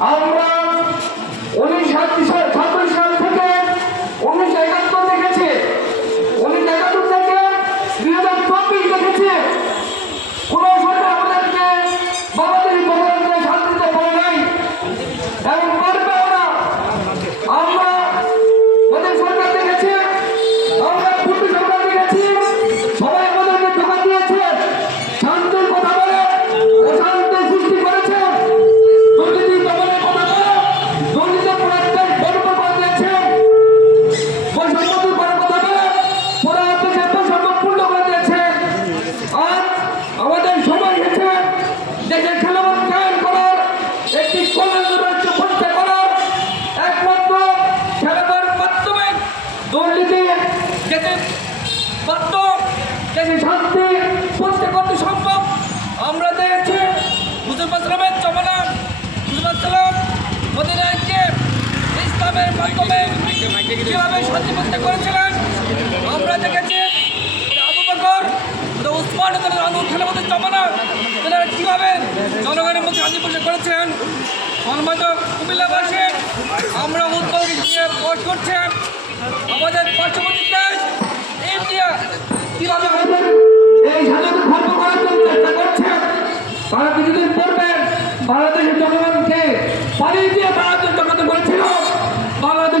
আমরা শান্তি করতে সম্ভব। আমরা দেখেছি কীভাবে শান্তি প্রতিষ্ঠা করেছিলেন, আমরা দেখেছি আবু বকর উসমান খেলাফতের কীভাবে জনগণের মধ্যে শান্তি প্রতিষ্ঠা করেছিলেন সম্মানিত কুমিল্লাবাসী, আমরা উদ্যোগ নিয়ে প্রকাশ করছেন। কীভাবে করছে, তারা কিছুদিন পূর্বে বাংলাদেশের জনগণকে পালিয়ে দিয়ে ভারতের জগতে বলেছিল, বাংলাদেশ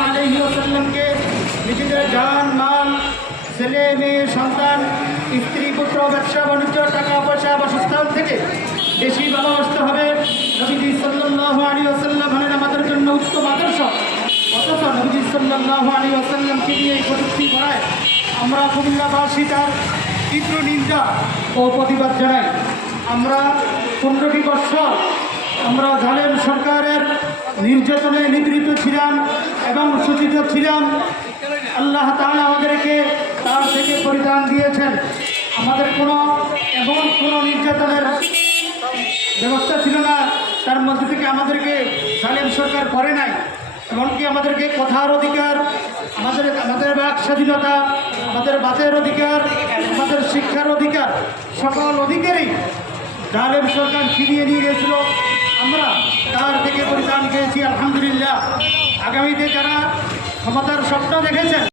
আলহিহাল্লামকে নিজেদের জান মাল ছেলে মেয়ে সন্তান বাণিজ্য টাকা পয়সা বাসস্থান থেকে বেশি ভালোবাসতে হবে নবীজি সাল্লাহ আলী আসাল্লাম হলেন আমাদের জন্য উত্তম আদর্শ অথচ নবীজি সাল্লাহ আলী আসাল্লামকে নিয়ে এই করায় আমরা কুমিল্লাবাসী তার তীব্র নিন্দা ও প্রতিবাদ জানাই আমরা পনেরোটি বৎসর আমরা জালেম সরকারের নির্যাতনে নিপীড়িত ছিলাম এবং সূচিত ছিলাম। আল্লাহ তাআলা আমাদেরকে তার থেকে পরিত্রাণ দিয়েছেন। আমাদের কোনো এমন কোনো নির্যাতনের ব্যবস্থা ছিল না। তার মধ্যে থেকে আমাদেরকে জালেম সরকার করে নাই। এমনকি আমাদেরকে কথার অধিকার, আমাদের আমাদের বাক স্বাধীনতা, আমাদের বাতের অধিকার, আমাদের শিক্ষার অধিকার, সকল অধিকারই জালেম সরকার ফিরিয়ে নিয়ে গেছিল। আমরা তার থেকে পরিত্রাণ পেয়েছি, আলহামদুলিল্লাহ। আগামীতে যারা ক্ষমতার স্বপ্ন দেখেছেন